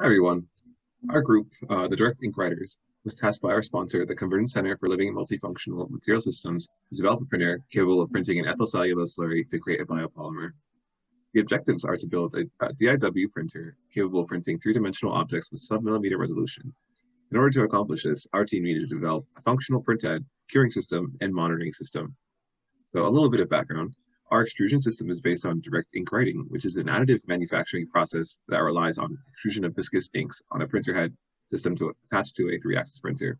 Hi everyone. Our group, the Direct Ink Writers, was tasked by our sponsor, the Convergence Center for Living and Multifunctional Material Systems, to develop a printer capable of printing an ethyl cellulose slurry to create a biopolymer. The objectives are to build a DIW printer capable of printing three-dimensional objects with sub-millimeter resolution. In order to accomplish this, our team needed to develop a functional printhead, curing system, and monitoring system. So a little bit of background. Our extrusion system is based on direct ink writing, which is an additive manufacturing process that relies on extrusion of viscous inks on a printer head system attached to a three-axis printer.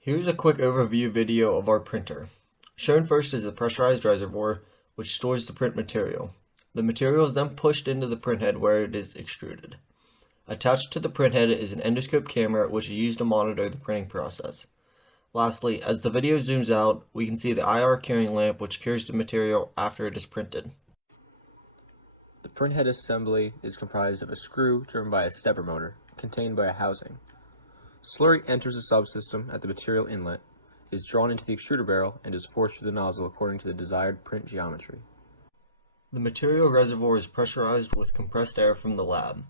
Here's a quick overview video of our printer. Shown first is a pressurized reservoir, which stores the print material. The material is then pushed into the printhead where it is extruded. Attached to the printhead is an endoscope camera, which is used to monitor the printing process. Lastly, as the video zooms out, we can see the IR curing lamp, which cures the material after it is printed. The printhead assembly is comprised of a screw driven by a stepper motor, contained by a housing. Slurry enters the subsystem at the material inlet, is drawn into the extruder barrel, and is forced through the nozzle according to the desired print geometry. The material reservoir is pressurized with compressed air from the lab.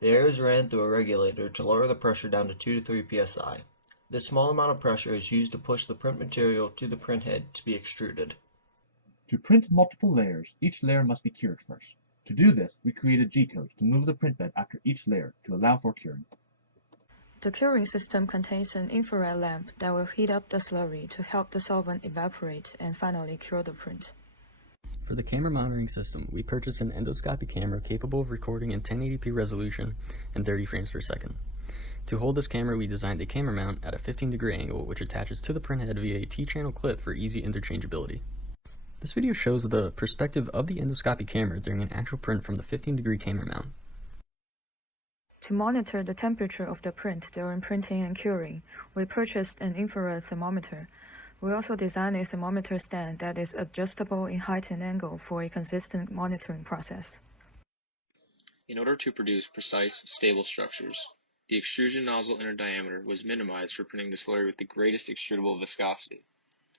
The air is ran through a regulator to lower the pressure down to 2 to 3 psi. This small amount of pressure is used to push the print material to the printhead to be extruded. To print multiple layers, each layer must be cured first. To do this, we created G-codes to move the print bed after each layer to allow for curing. The curing system contains an infrared lamp that will heat up the slurry to help the solvent evaporate and finally cure the print. For the camera monitoring system, we purchased an endoscopic camera capable of recording in 1080p resolution and 30 frames per second. To hold this camera, we designed a camera mount at a 15-degree angle, which attaches to the printhead via a T-channel clip for easy interchangeability. This video shows the perspective of the endoscopic camera during an actual print from the 15-degree camera mount. To monitor the temperature of the print during printing and curing, we purchased an infrared thermometer. We also designed a thermometer stand that is adjustable in height and angle for a consistent monitoring process. In order to produce precise, stable structures, the extrusion nozzle inner diameter was minimized for printing the slurry with the greatest extrudable viscosity.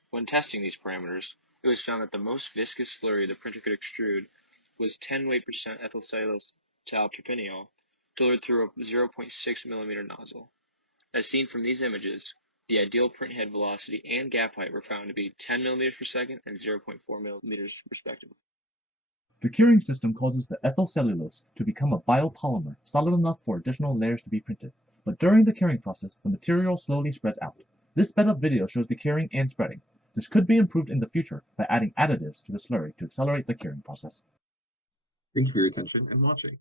When testing these parameters, it was found that the most viscous slurry the printer could extrude was 10 weight % ethyl cellulose to albuterol, delivered through a 0.6 millimeter nozzle. As seen from these images, the ideal printhead velocity and gap height were found to be 10 millimeters per second and 0.4 millimeters respectively. The curing system causes the ethyl cellulose to become a biopolymer solid enough for additional layers to be printed, but during the curing process, the material slowly spreads out. This sped up video shows the curing and spreading. This could be improved in the future by adding additives to the slurry to accelerate the curing process. Thank you for your attention and watching.